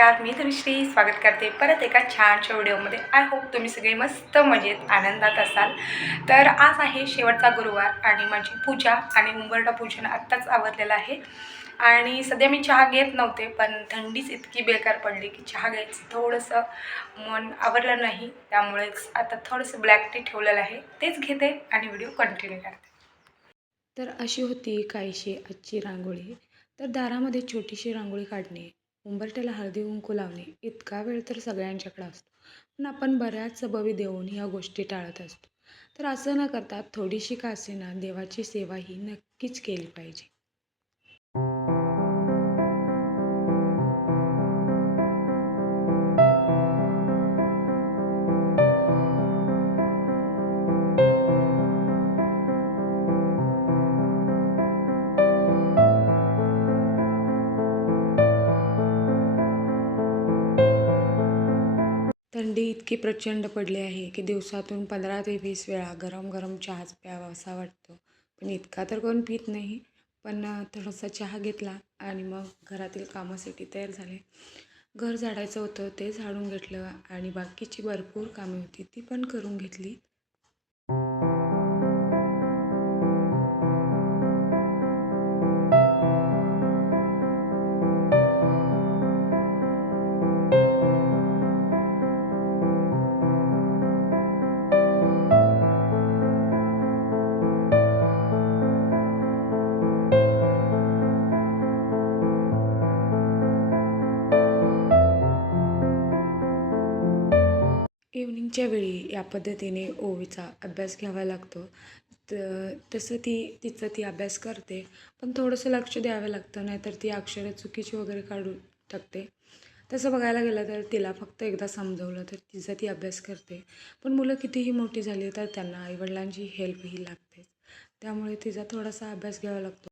नमस्कार, मी धनुश्री स्वागत करते परत एका छानशा व्हिडिओमध्ये। आय होप तुम्ही सगळे मस्त मजेत आनंदात असाल। तर आज आहे शेवटचा गुरुवार आणि माझी पूजा आणि उंबरठा पूजन आत्ताच आवरलेलं आहे। आणि सध्या मी चहा घेत नव्हते, पण थंडीच इतकी बेकार पडली की चहा घ्यायचं थोडंसं मन आवरलं नाही, त्यामुळेच आता थोडंसं ब्लॅक टी ठेवलेलं आहे, तेच घेते आणि व्हिडिओ कंटिन्यू करते। तर अशी होती काहीशी आजची रांगोळी। तर दारामध्ये छोटीशी रांगोळी काढणे, उंबरठ्याला हळदी कुंकू लावणे इतका वेळ तर सगळ्यांच्याकडे असतो, पण आपण बऱ्याच सबबी देऊन ह्या गोष्टी टाळत असतो। तर असं न करता थोडीशी का असेना देवाची सेवा ही नक्कीच केली पाहिजे। थंडी इतकी प्रचंड पडली आहे की दिवसातून 15 ते 20 वेळा गरम गरम चहाच प्यावा असा वाटतो, पण इतका तर कोण पित नाही। पण थोडासा चहा घेतला आणि मग घरातील कामासाठी तयार झाले। घर झाडायचं होतं ते झाडून घेतलं आणि बाकीची भरपूर कामे होती ती पण करून घेतली। इव्हनिंगच्या वेळी या पद्धतीने ओवीचा अभ्यास घ्यावा लागतो। तसं तिचं ती अभ्यास करते, पण थोडंसं लक्ष द्यावं लागतं, नाहीतर ती अक्षरं चुकीची वगैरे काढून टाकते। तसं बघायला गेलं तर तिला फक्त एकदा समजवलं तर तिचा ती अभ्यास करते, पण मुलं कितीही मोठी झाली तर त्यांना आईवडिलांची हेल्पही लागते, त्यामुळे तिचा थोडासा अभ्यास घ्यावा लागतो।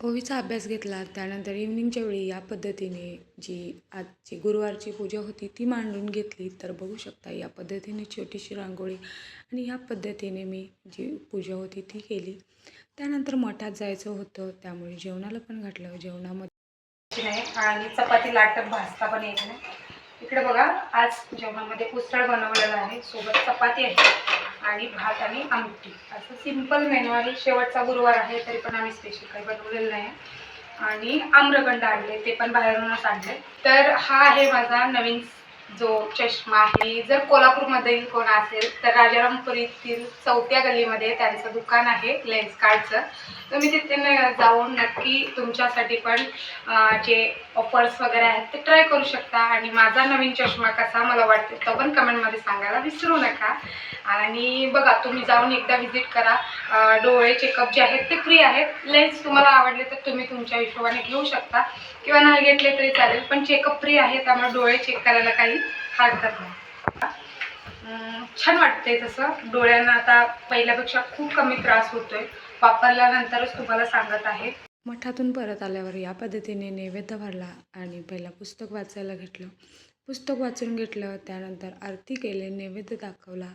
ओवीचा अभ्यास घेतला त्यानंतर इव्हनिंगच्या वेळी या पद्धतीने जी आजची गुरुवारची पूजा होती ती मांडून घेतली। तर बघू शकता या पद्धतीने छोटीशी रांगोळी आणि ह्या पद्धतीने मी जी पूजा होती ती केली। त्यानंतर मठात जायचं होतं, त्यामुळे जेवणाला पण घातलं। जेवणामध्ये नाही आणि चपाती लाटत भाजता पण येत नाही। इकडे बघा, आज जेवणामध्ये उसळ बनवलेला आहे, सोबत चपाती आहे आणि भात आणि आमटी, असं सिंपल मेनू आहे। शेवटचा गुरुवार आहे तरी पण आम्ही स्पेशल काही बनवलेलं नाही। आणि आम्रखंड आणले, ते पण बाहेरूनच आणले। तर हा आहे माझा नवीन जो चष्मा आहे। जर कोल्हापूरमध्ये कोण असेल तर राजारामपुरीतील 4थ्या गल्लीमध्ये त्यांचं दुकान आहे लेन्स कार्डचं, तर मी तिथे जाऊन नक्की तुमच्यासाठी पण जे ऑफर्स वगैरे आहेत ते ट्राय करू शकता। आणि माझा नवीन चष्मा कसा मला वाटतो तो पण कमेंटमध्ये सांगायला विसरू नका। आणि बघा, तुम्ही जाऊन एकदा व्हिजिट करा। डोळे चेकअप जे आहेत ते फ्री आहेत। लेन्स तुम्हाला आवडले तर तुम्ही तुमच्या हिशोबाने घेऊ शकता किंवा नाही घेतले तरी चालेल, पण चेकअप फ्री आहे, त्यामुळे डोळे चेक करायला काही हरकत नाही। छान वाटते तसं डोळ्यांना, आता पहिल्यापेक्षा खूप कमी त्रास होतोय, वापरल्यानंतरच तुम्हाला सांगत आहे। मठातून परत आल्यावर या पद्धतीने नैवेद्य भरला आणि पहिला पुस्तक वाचायला घेतलं। पुस्तक वाचून घेतलं, त्यानंतर आरती केली, नैवेद्य दाखवला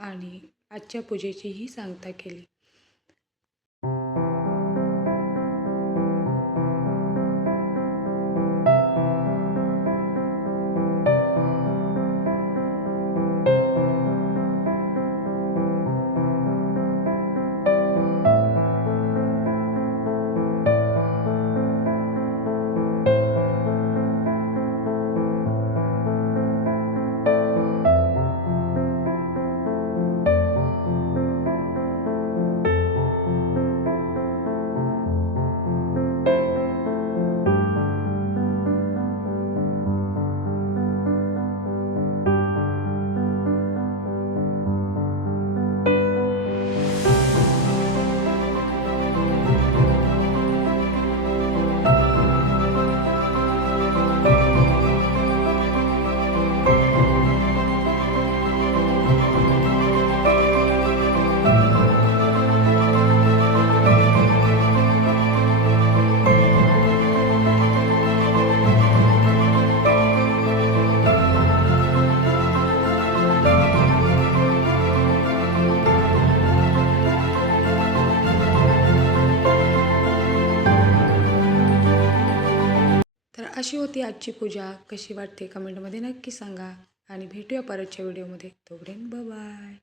आणि आजच्या पूजेचीही सांगता केली। तर अशी होती आजची पूजा. कशी वाटते कमेंटमध्ये नक्की सांगा आणि भेटूया परतच्या व्हिडिओमध्ये. तोपर्यंत बाय.